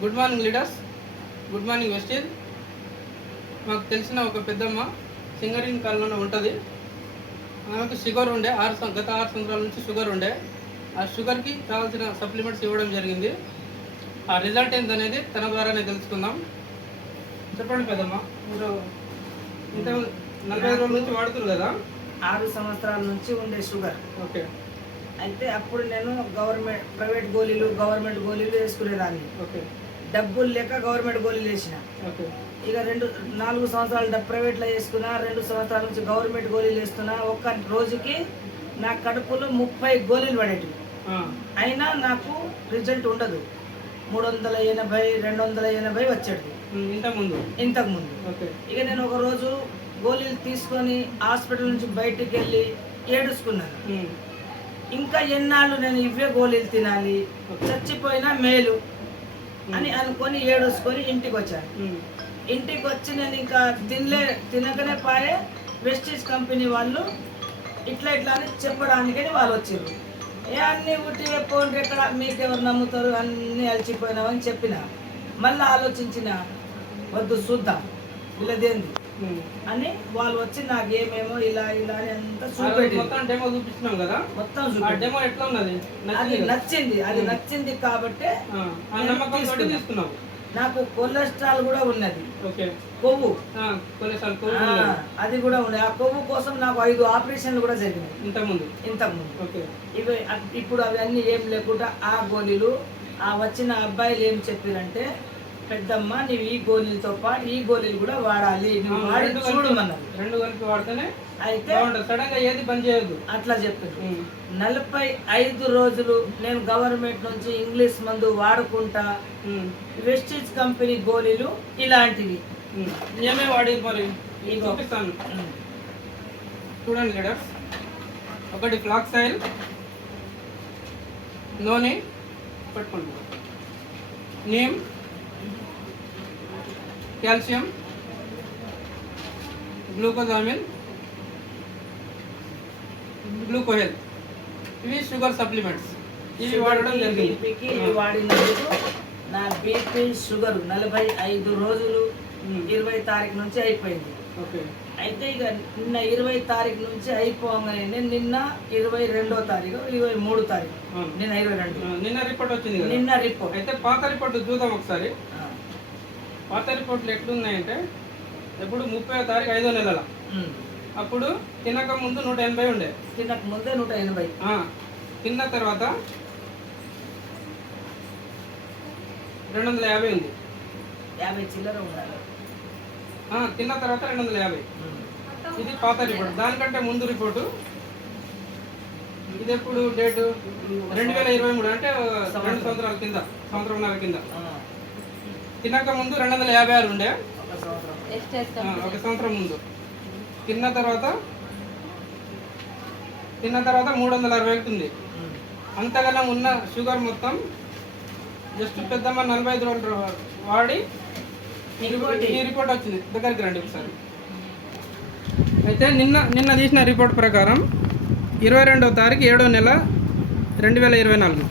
Good morning leaders good morning Vestige మాకు తెలిసిన ఒక పెద్దమ్మ సింగరింగ్ కాలంలో ఉంటుంది. ఆమెకు షుగర్ ఉండే ఆరు గత ఆరు సంవత్సరాల నుంచి షుగర్ ఉండే. ఆ షుగర్కి కావాల్సిన సప్లిమెంట్స్ ఇవ్వడం జరిగింది. ఆ రిజల్ట్ ఏంటనేది తన ద్వారానే తెలుసుకుందాం. చెప్పండి పెద్దమ్మ మీరు ఇంత నలభై రోజుల నుంచి వాడుతున్నారు కదా? ఆరు సంవత్సరాల నుంచి ఉండే షుగర్ ఓకే. అయితే అప్పుడు నేను గవర్నమెంట్ ప్రైవేట్ గోళీలు గవర్నమెంట్ గోళీలు వేసుకునేదాన్ని. ఓకే. డబ్బులు లేక గవర్నమెంట్ గోళీలు వేసిన ఇక రెండు నాలుగు సంవత్సరాలు ప్రైవేట్లో వేసుకున్నా రెండు సంవత్సరాల నుంచి గవర్నమెంట్ గోళీలు వేస్తున్నా ఒక్క రోజుకి నా కడుపులో ముప్పై గోళీలు పడేటివి. అయినా నాకు రిజల్ట్ ఉండదు. మూడు వందల ఎనభై రెండు వందల ఎనభై వచ్చేది ఉమ్, ఇంత ముందు ఇంతకు ముందు ఓకే. ఇక నేను ఒక రోజు గోళీలు తీసుకొని హాస్పిటల్ నుంచి బయటికి వెళ్ళి ఏడుచుకున్నాను. ఇంకా ఎన్నాళ్ళు నేను ఇవే గోళీలు తినాలి? చచ్చిపోయినా మేలు. అని అనుకొని ఏడుచుకొని ఇంటికి వచ్చాను ఇంటికి వచ్చి నేను ఇంకా తినలే తినకనే పాయే వెస్టీజ్ కంపెనీ వాళ్ళు ఇట్లా ఇట్లా అని చెప్పడానికని వాళ్ళు వచ్చారు ఏ అన్ని ఉట్టి పోండి ఎక్కడ మీకు ఎవరు నమ్ముతారు అన్నీ అలసిపోయినామని చెప్పిన. మళ్ళీ ఆలోచించిన వద్దు చూద్దాం. వీళ్ళదేంది. అని వాళ్ళు వచ్చి నాకు ఏమేమో ఇలా ఇలా అని అంతా చూపెట్టి మొత్తం డెమో చూపిస్తున్నాం కదా? మొత్తం డెమో ఎట్లా ఉన్నది? అది నచ్చింది అది నచ్చింది కాబట్టి తీసుకున్నాం. నాకు కొలెస్ట్రాల్ కూడా ఉన్నది. ఓకే. కొవ్వు. ఉన్నది. అది కూడా ఉంది ఆ కొవ్వు కోసం నాకు ఐదు ఆపరేషన్లు కూడా జరిగినాయి. ముందు ఇంతకుముందు. ఓకే. ఇవి ఇప్పుడు అవన్నీ ఏం లేకుండా ఆ గోళీలు ఆ వచ్చిన అబ్బాయిలు ఏం చెప్పారంటే పెద్దమ్మ నీవు ఈ గోళీలతో పాటు ఈ గోళీలు కూడా వాడాలి. నువ్వు వాడి చూడమన్నారు. రెండు కలిపి వాడితేనే అయితే సడన్గా ఏది బంద్ చేయొద్దు అట్లా చెప్పారు ఉమ్, నలభై ఐదు రోజులు నేను గవర్నమెంట్ నుంచి ఇంగ్లీష్ మందు వాడుకుంటా. వెస్టీజ్ కంపెనీ గోళీలు ఇలాంటివి. ఏమేమి వాడి మరి. చూపిస్తాను. చూడండి లీడర్స్ ఒకటి ఫ్లాక్స్ ఆయిల్ నూనె పట్టుకోండి నీమ్ కాల్షియం గ్లూకోజామిన్ గ్లూకోహెల్. ఇవి షుగర్ సప్లిమెంట్స్. ఇవి వాడడం జరిగింది. వాడినందుకు నా బీపీ షుగర్ నలభై ఐదు రోజులు ఇరవై తారీఖు నుంచి అయిపోయింది. ఓకే. అయితే ఇక నిన్న ఇరవై తారీఖు నుంచి అయిపోగానే నేను నిన్న ఇరవై రెండో తారీఖు ఇరవై మూడు తారీఖు. నిన్న ఇరవై రెండు. నిన్న రిపోర్ట్ వచ్చింది నిన్న రిపోర్ట్. అయితే పాత రిపోర్ట్ చూద్దాం ఒకసారి. పాత రిపోర్ట్లు ఎట్లున్నాయంటే ఇప్పుడు ముప్పై తారీఖు ఐదో నెలల. అప్పుడు తినక ముందు నూట ఎనభై ఉండే. తినక ముందే నూట ఎనభై. తిన్న తర్వాత రెండు వందల యాభై ఉంది. యాభై చిల్లర ఉండాలి. తిన్న తర్వాత రెండు వందల యాభై. ఇది పాత రిపోర్ట్. దానికంటే ముందు రిపోర్టు. ఇది ఎప్పుడు డేటు? రెండు వేల ఇరవై మూడు అంటే రెండు సంవత్సరాల కింద సంవత్సరంన్నర కింద. తినక ముందు రెండు వందల యాభై ఆరు ఉండే. ఒక సంవత్సరం ముందు. తిన్న తర్వాత తిన్న తర్వాత మూడు వందల అరవై ఒకటి ఉంది. అంతగానం ఉన్న షుగర్ మొత్తం జస్ట్ పెద్దమ్మ నలభై ఐదు రోజులు వాడి ఈ రిపోర్ట్ ఈ రిపోర్ట్ వచ్చింది. దగ్గరికి రండి ఒకసారి. అయితే నిన్న నిన్న తీసిన రిపోర్ట్ ప్రకారం ఇరవై రెండవ తారీఖు ఏడో నెల రెండు వేల ఇరవై నాలుగు.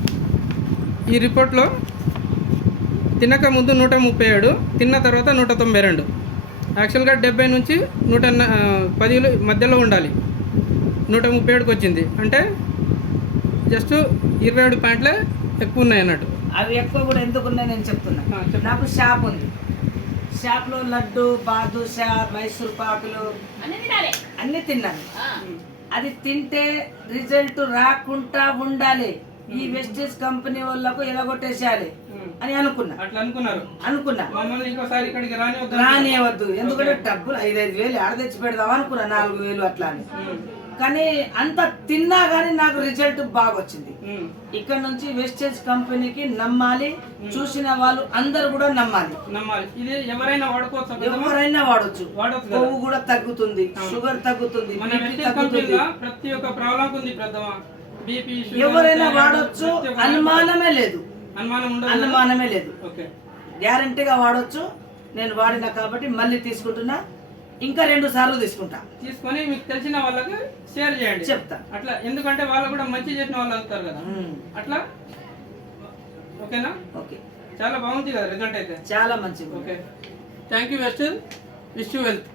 ఈ రిపోర్ట్లో తినక ముందు నూట ముప్పై ఏడు తిన్న తర్వాత నూట తొంభై రెండు. యాక్చువల్గా డెబ్బై నుంచి నూట పదిలో మధ్యలో ఉండాలి. నూట ముప్పై ఏడుకి వచ్చింది. అంటే జస్ట్ ఇరవై ఏడు పాయింట్లే ఎక్కువ ఉన్నాయి అన్నట్టు. అవి ఎక్కువ కూడా ఎందుకు ఉన్నాయి నేను చెప్తున్నా. నాకు షాప్ ఉంది. షాప్లో లడ్డు బాదుషా మైసూర్ పాకులు అన్ని తినాలి. అన్ని తిన్నాను. అది తింటే రిజల్ట్ రాకుండా ఉండాలి. ఈ వెస్టేజ్ కంపెనీ వాళ్ళకు ఎలగొట్టేసేయాలి. ఉమ్. అని అనుకున్నా. అట్లా అనుకున్నారు. అనుకున్నా. మమ్మల్ని ఇంకోసారి ఇక్కడికి రాని వద్దు రానివ్వద్దు. ఎందుకంటే డబ్బులు ఐదైదు వేలు ఆడ తెచ్చి పెడదాం అనుకున్నా నాలుగు వేలు అట్లా అని. కానీ అంత తిన్నా కానీ నాకు రిజల్ట్ బాగా వచ్చింది ఇక్కడ నుంచి వెస్టేజ్ కంపెనీకి నమ్మాలి చూసిన వాళ్ళు అందరు కూడా నమ్మాలి. నమ్మాలి. ఇది ఎవరైనా వాడుకోవచ్చు పెద్దమ్మ? ఎవరైనా వాడొచ్చు. వాడొచ్చు కొవ్వు కూడా తగ్గుతుంది షుగర్ తగ్గుతుంది ప్రతి ఒక్క ప్రాబ్లం ఉంది ఎవరైనా వాడొచ్చు అనుమానమే లేదు. అనుమానమే లేదు. ఓకే. గ్యారంటీగా వాడొచ్చు. నేను వాడినా కాబట్టి మళ్ళీ తీసుకుంటున్నా. ఇంకా రెండు సార్లు తీసుకుంటా. తీసుకొని మీకు తెలిసిన వాళ్ళకి షేర్ చేయండి. చెప్తా. అట్లా ఎందుకంటే వాళ్ళు కూడా మంచి చేసిన వాళ్ళు అవుతారు కదా. అట్లా? ఓకేనా? ఓకే. చాలా బాగుంది కదా రిజల్ట్ అయితే. చాలా మంచిగా ఉంది. Okay. Thank you best wish you health